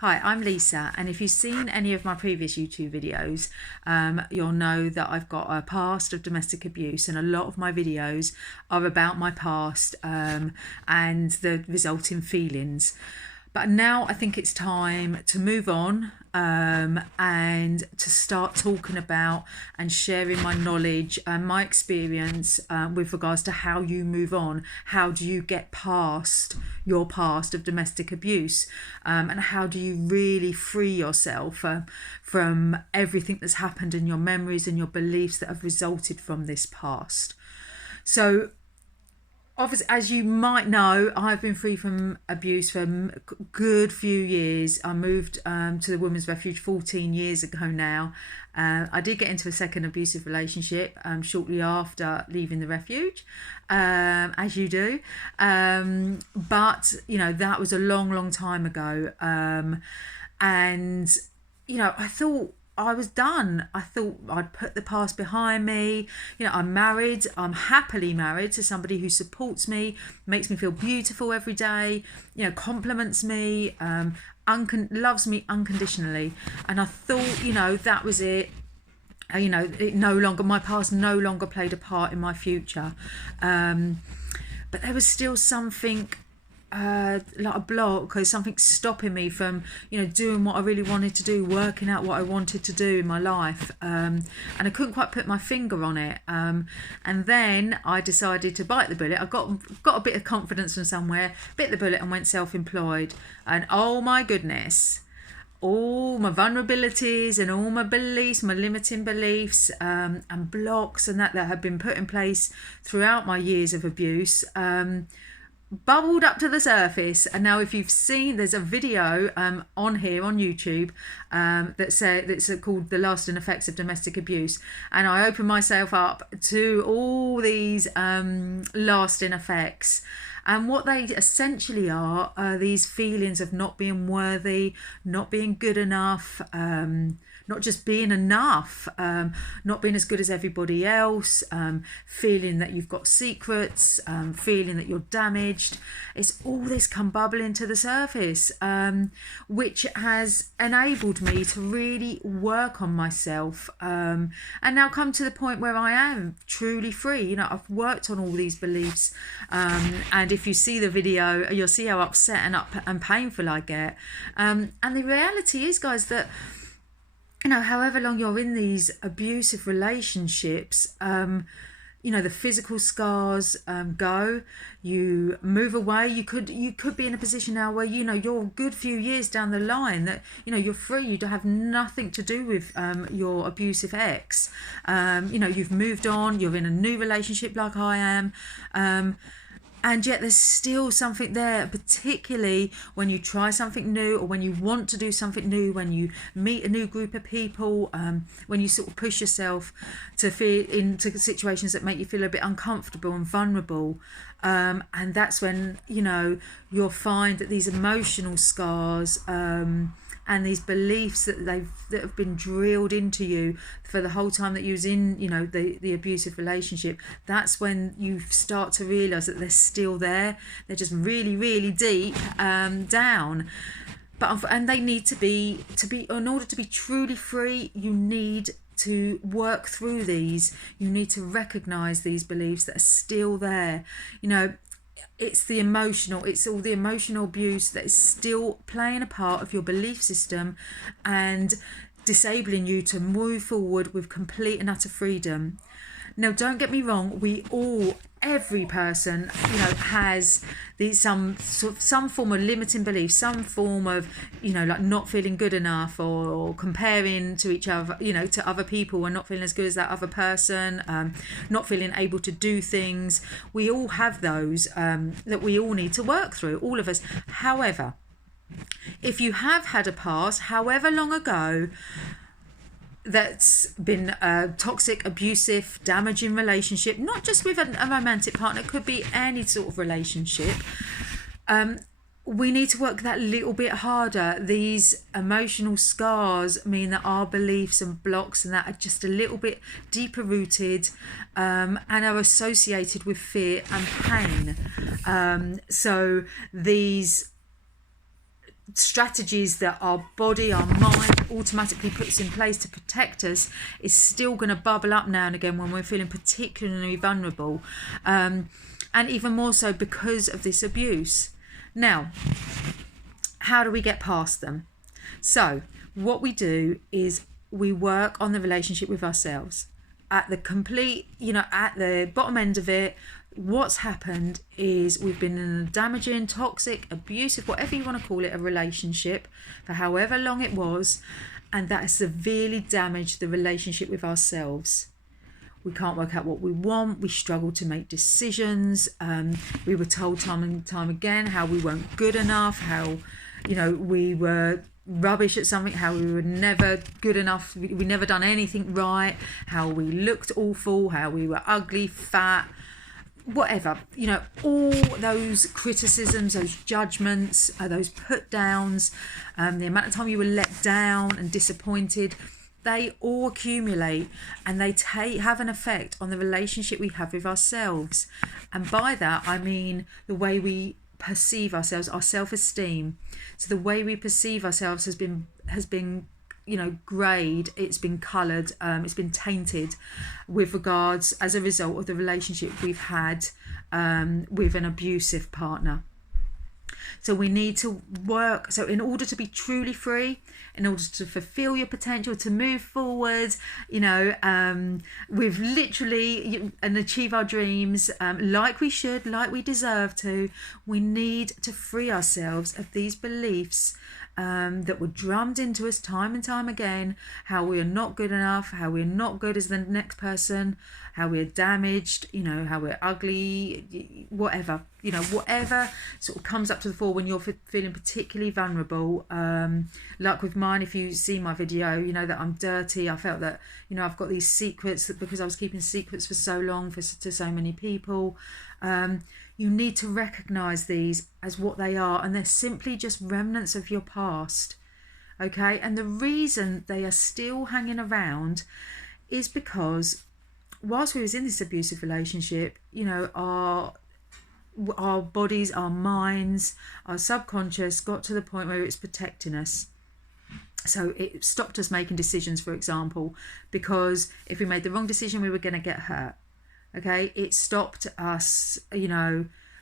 Hi, I'm Lisa, and if you've seen any of my previous YouTube videos, you'll know that I've got a past of domestic abuse, and a lot of my videos are about my past and the resulting feelings. But now I think it's time to move on and to start talking about and sharing my knowledge and my experience with regards to how you move on. How do you get past your past of domestic abuse? And how do you really free yourself from everything that's happened in your memories and your beliefs that have resulted from this past? So, obviously, as you might know, I've been free from abuse for a good few years. I moved to the Women's Refuge 14 years ago now. I did get into a second abusive relationship shortly after leaving the refuge, as you do. But, that was a long, long time ago. And, I thought I was done. I thought I'd put the past behind me. I'm married. I'm happily married to somebody who supports me, makes me feel beautiful every day, compliments me, loves me unconditionally. And I thought, that was it. It no longer, my past no longer played a part in my future. But there was still something like a block or something stopping me from doing what I really wanted to do, working out what I wanted to do in my life, and I couldn't quite put my finger on it, and then I decided to bite the bullet. I got a bit of confidence from somewhere, bit the bullet and went self-employed, and oh my goodness, all my vulnerabilities and all my beliefs, my limiting beliefs and blocks and that have been put in place throughout my years of abuse bubbled up to the surface. And now, if you've seen, there's a video on here on YouTube that's called "The Lasting Effects of Domestic Abuse," and I open myself up to all these lasting effects. And what they essentially are these feelings of not being worthy, not being good enough, not just being enough, not being as good as everybody else, feeling that you've got secrets, feeling that you're damaged. It's all this come bubbling to the surface, which has enabled me to really work on myself and now come to the point where I am truly free. I've worked on all these beliefs, and if you see the video, you'll see how upset and painful I get. And the reality is, guys, that however long you're in these abusive relationships, the physical scars go. You move away. You could be in a position now where you're a good few years down the line that you're free. You don't have nothing to do with your abusive ex. You've moved on. You're in a new relationship like I am. And yet there's still something there, particularly when you try something new, or when you want to do something new, when you meet a new group of people, when you sort of push yourself to feel into situations that make you feel a bit uncomfortable and vulnerable. And that's when, you'll find that these emotional scars and these beliefs that have been drilled into you for the whole time that you was in the abusive relationship, that's when you start to realise that they're still there. They're just really, really deep down. And they need to be in order to be truly free, you need to work through these. You need to recognise these beliefs that are still there. It's all the emotional abuse that is still playing a part of your belief system and disabling you to move forward with complete and utter freedom. Now, don't get me wrong, every person, has some form of limiting belief, some form of, like not feeling good enough, or comparing to each other, to other people, and not feeling as good as that other person, not feeling able to do things. We all have those that we all need to work through, all of us. However, if you have had a past, however long ago, that's been a toxic, abusive, damaging relationship, not just with a romantic partner, it could be any sort of relationship, we need to work that little bit harder. These emotional scars mean that our beliefs and blocks and that are just a little bit deeper rooted and are associated with fear and pain. So these strategies that our body, our mind automatically puts in place to protect us is still going to bubble up now and again when we're feeling particularly vulnerable, and even more so because of this abuse. Now, how do we get past them? So what we do is we work on the relationship with ourselves. At the complete, at the bottom end of it, what's happened is we've been in a damaging, toxic, abusive, whatever you want to call it, a relationship for however long it was, and that has severely damaged the relationship with ourselves. We can't work out what we want. We struggle to make decisions. We were told time and time again how we weren't good enough, how, we were rubbish at something, how we were never good enough, we never done anything right, how we looked awful, how we were ugly, fat, whatever, all those criticisms, those judgments, those put downs, the amount of time you were let down and disappointed, they all accumulate and they have an effect on the relationship we have with ourselves. And by that I mean the way we perceive ourselves, our self-esteem. So the way we perceive ourselves has been greyed, it's been coloured, it's been tainted with regards as a result of the relationship we've had with an abusive partner. So we need to work. So in order to be truly free, in order to fulfill your potential, to move forward, with literally and achieve our dreams like we should, like we deserve to, we need to free ourselves of these beliefs that were drummed into us time and time again, how we are not good enough, how we're not good as the next person, how we're damaged, how we're ugly, whatever, whatever sort of comes up to the fore when you're feeling particularly vulnerable. Like with mine, if you see my video, that I'm dirty. I felt that, I've got these secrets because I was keeping secrets for so long to so many people. You need to recognize these as what they are, and they're simply just remnants of your past. Okay, and the reason they are still hanging around is because whilst we was in this abusive relationship, our bodies, our minds, our subconscious got to the point where it's protecting us. So it stopped us making decisions, for example, because if we made the wrong decision, we were going to get hurt. Okay, it stopped us,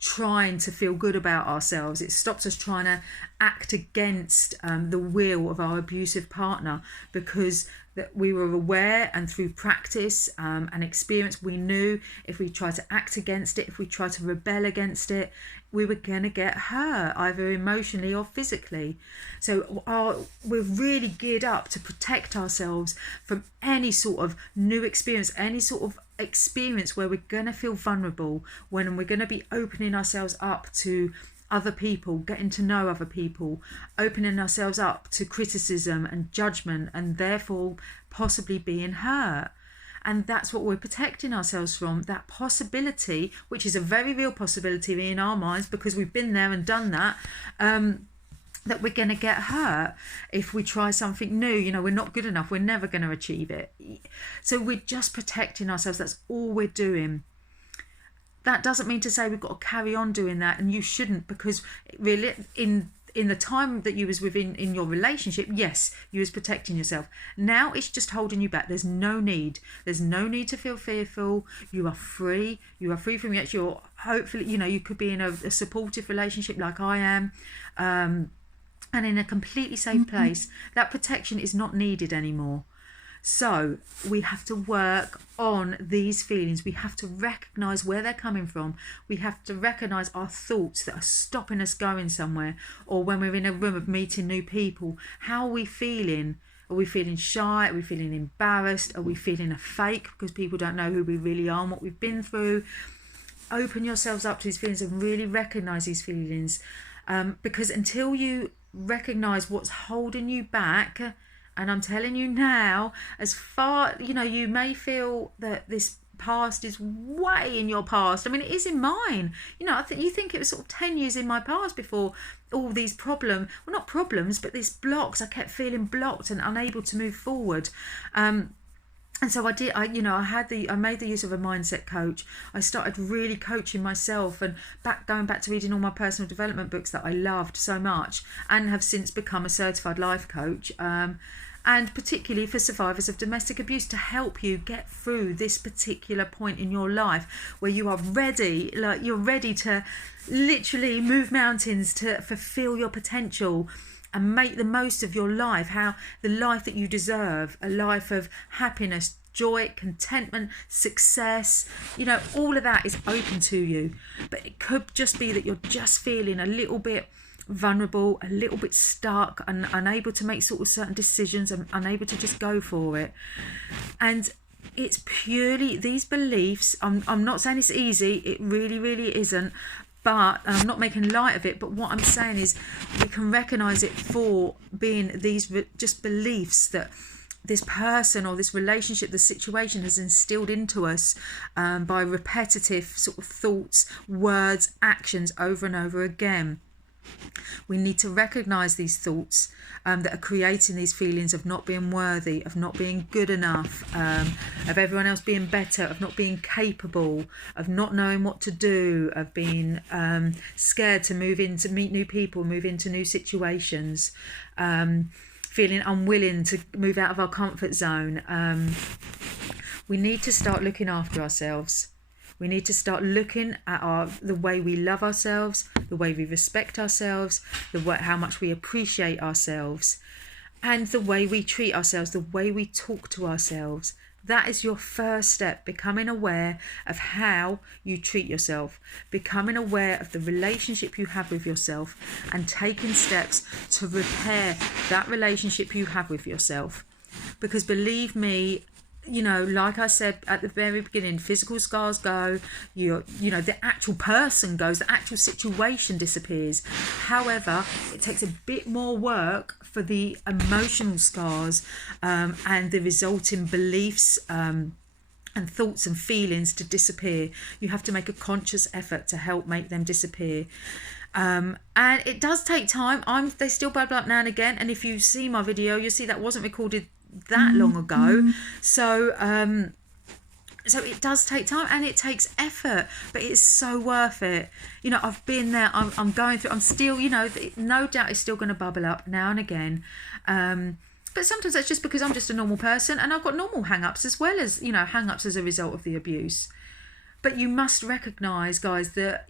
trying to feel good about ourselves. It stopped us trying to act against the will of our abusive partner, because that we were aware, and through practice and experience, we knew if we tried to act against it, if we tried to rebel against it, we were going to get hurt, either emotionally or physically. So we're really geared up to protect ourselves from any sort of new experience, any sort of experience where we're going to feel vulnerable, when we're going to be opening ourselves up to other people, getting to know other people, opening ourselves up to criticism and judgment, and therefore possibly being hurt. And that's what we're protecting ourselves from, that possibility, which is a very real possibility in our minds because we've been there and done that, that we're going to get hurt if we try something new. We're not good enough, we're never going to achieve it. So we're just protecting ourselves, that's all we're doing. That doesn't mean to say we've got to carry on doing that, and you shouldn't, because really in the time that you was within in your relationship, yes, you was protecting yourself. Now it's just holding you back. There's no need to feel fearful. You are free from it. You're hopefully, you could be in a supportive relationship like I am, and in a completely safe place. That protection is not needed anymore. So we have to work on these feelings. We have to recognise where they're coming from. We have to recognise our thoughts that are stopping us going somewhere, or when we're in a room of meeting new people, how are we feeling? Are we feeling shy? Are we feeling embarrassed? Are we feeling a fake because people don't know who we really are and what we've been through? Open yourselves up to these feelings and really recognise these feelings, because until you recognise what's holding you back, and I'm telling you now, as far, you may feel that this past is way in your past. I mean, it is in mine. You think it was sort of 10 years in my past before all these not problems, but these blocks. I kept feeling blocked and unable to move forward. And so I made the use of a mindset coach. I started really coaching myself, and going back to reading all my personal development books that I loved so much, and have since become a certified life coach. And particularly for survivors of domestic abuse, to help you get through this particular point in your life where you are ready, like you're ready to literally move mountains, to fulfill your potential and make the most of your life, the life that you deserve, a life of happiness, joy, contentment, success. All of that is open to you. But it could just be that you're just feeling a little bit vulnerable, a little bit stuck, and unable to make sort of certain decisions, and unable to just go for it. And it's purely these beliefs. I'm not saying it's easy, it really, really isn't. And I'm not making light of it, but what I'm saying is we can recognise it for being these just beliefs that this person or this relationship, the situation has instilled into us by repetitive sort of thoughts, words, actions over and over again. We need to recognise these thoughts that are creating these feelings of not being worthy, of not being good enough, of everyone else being better, of not being capable, of not knowing what to do, of being scared to meet new people, move into new situations, feeling unwilling to move out of our comfort zone. We need to start looking after ourselves. We need to start looking at the way we love ourselves, the way we respect ourselves, how much we appreciate ourselves, and the way we treat ourselves, the way we talk to ourselves. That is your first step, becoming aware of how you treat yourself, becoming aware of the relationship you have with yourself, and taking steps to repair that relationship you have with yourself. Because believe me, like I said at the very beginning, physical scars go, the actual person goes, the actual situation disappears. However, it takes a bit more work for the emotional scars and the resulting beliefs and thoughts and feelings to disappear. You have to make a conscious effort to help make them disappear. And it does take time. They still bubble up now and again. And if you see my video, you'll see that wasn't recorded that long ago. So it does take time and it takes effort, but it's so worth it. I've been there. I'm going through. I'm still, no doubt it's still going to bubble up now and again. But sometimes that's just because I'm just a normal person, and I've got normal hang-ups as well as, hang-ups as a result of the abuse. But you must recognise, guys, that,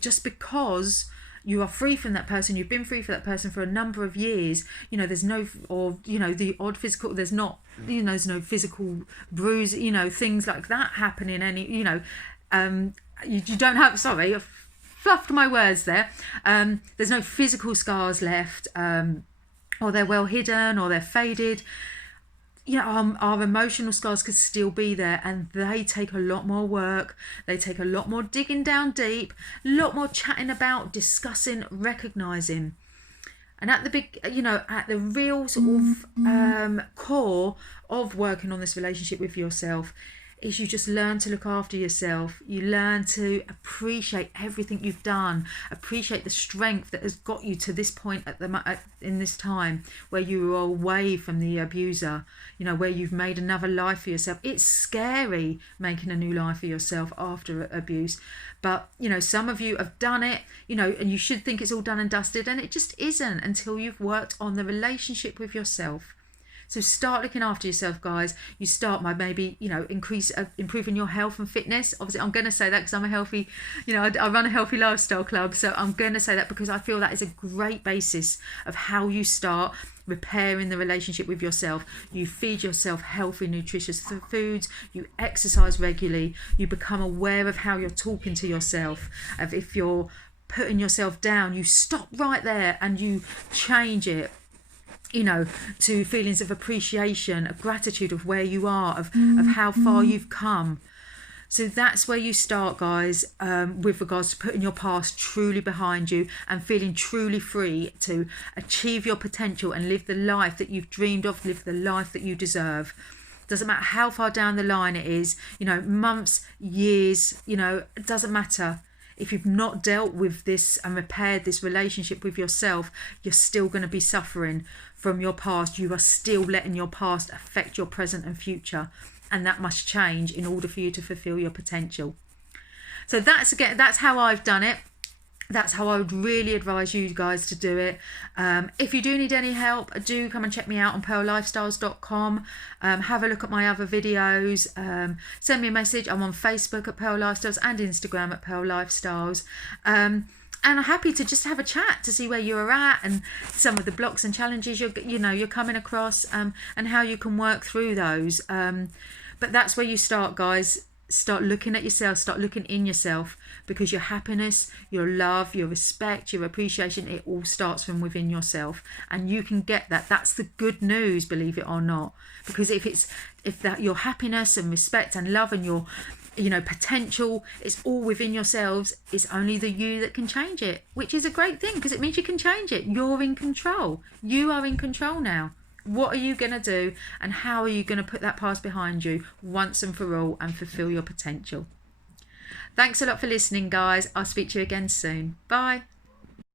just because you are free from that person, you've been free for that person for a number of years, there's no, or, the odd physical, there's not, there's no physical bruise, things like that happening, you don't have, sorry, I've fluffed my words there. There's no physical scars left, or they're well hidden, or they're faded. Our emotional scars could still be there, and they take a lot more work. They take a lot more digging down deep, a lot more chatting about, discussing, recognising. And at the real sort of core of working on this relationship with yourself is you just learn to look after yourself. You learn to appreciate everything you've done, appreciate the strength that has got you to this point in this time where you are away from the abuser, where you've made another life for yourself. It's scary making a new life for yourself after abuse, but some of you have done it, and you should think it's all done and dusted, and it just isn't until you've worked on the relationship with yourself. So start looking after yourself, guys. You start by maybe, improving your health and fitness. Obviously, I'm going to say that because I'm a healthy, I run a healthy lifestyle club. So I'm going to say that because I feel that is a great basis of how you start repairing the relationship with yourself. You feed yourself healthy, nutritious foods. You exercise regularly. You become aware of how you're talking to yourself. Of if you're putting yourself down, you stop right there and you change it. To feelings of appreciation, of gratitude, of where you are, of how far you've come. So that's where you start, guys, with regards to putting your past truly behind you and feeling truly free to achieve your potential and live the life that you've dreamed of, live the life that you deserve. Doesn't matter how far down the line it is, months, years, it doesn't matter. if you've not dealt with this and repaired this relationship with yourself, you're still going to be suffering from your past. You are still letting your past affect your present and future, and that must change in order for you to fulfill your potential. So that's how I've done it. That's how I would really advise you guys to do it. If you do need any help, do come and check me out on pearllifestyles.com. Have a look at my other videos. Send me a message. I'm on Facebook at Pearl Lifestyles and Instagram at Pearl Lifestyles. And I'm happy to just have a chat to see where you're at and some of the blocks and challenges you're coming across, and how you can work through those. But that's where you start, guys. Start looking at yourself, start looking in yourself, because your happiness, your love, your respect, your appreciation, it all starts from within yourself, and you can get that. That's the good news, believe it or not, because if that your happiness and respect and love and your potential, it's all within yourselves. It's only the you that can change it, which is a great thing, because it means you can change it. You're in control. You are in control now. What are you going to do, and how are you going to put that past behind you once and for all and fulfill your potential? Thanks a lot for listening, guys. I'll speak to you again soon. Bye.